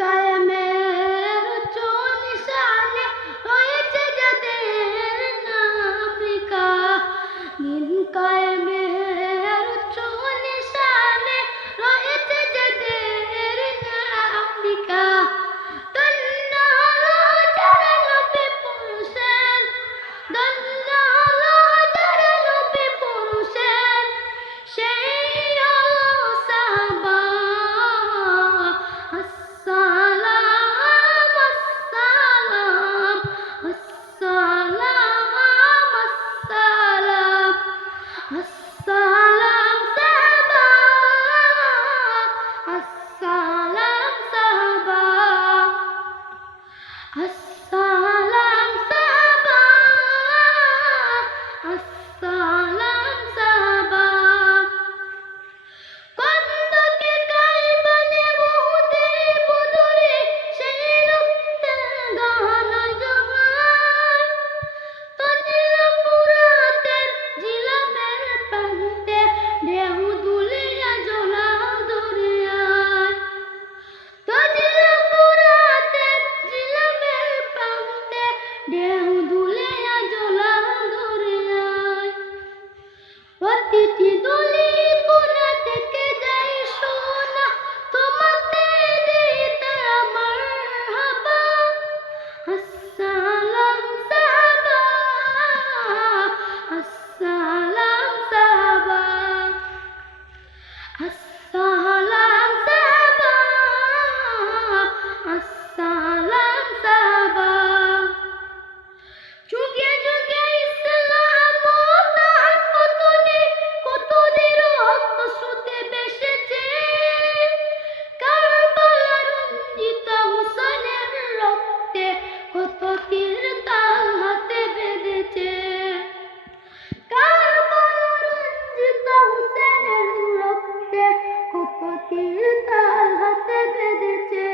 কায়েমের উচ্চ নিশানে রয়েছে যাদের নাম লেখা। দিন কায়েমের উচ্চ নিশানে রয়েছে যাদের নাম লেখা। ধন্য হলো যারা নবী পড়ছেন, ধন্য হলো যারা নবী পড়ছেন, সেই হলো সাহাবা। আসসালাম আসসালাম আসসালাম আসসালাম আসসালাম সাহাবা, আসসালাম সাহাবা, আসসালাম সাহাবা, আসসালাম সাহাবা। খন্দকে কারবানে উহুদে বদরে সেই রক্তের গহনা জোয়ার। তজিলা ফুরাতের জিলামের প্রান্তে ঢেউ দুলিয়া জোলা দরিয়ায়। তজিলা ফুরাতের জিলামের প্রান্তে ঢেউ দুলিয়া জোলা দরিয়ায়। প্রতিটি দলি কোণা থেকে যাই শোনা, তোমাকে দিতে মারহাবা। আসসালাম সাহাবা, আসসালাম সাহাবা, আসসালাম সাহাবা, আসসালাম সাহাবা। যুগে যুগে ইসলাম ও তার পতনে কতদের রক্ত স্রোতে ভেসেছে। কারবালার রঞ্জিত হুসেনের রক্তে কত তীর তাল হাতে বেঁধেছে। কারবালার রঞ্জিত হুসেনের রক্তে কত তীর তাল হাতে বেঁধেছে।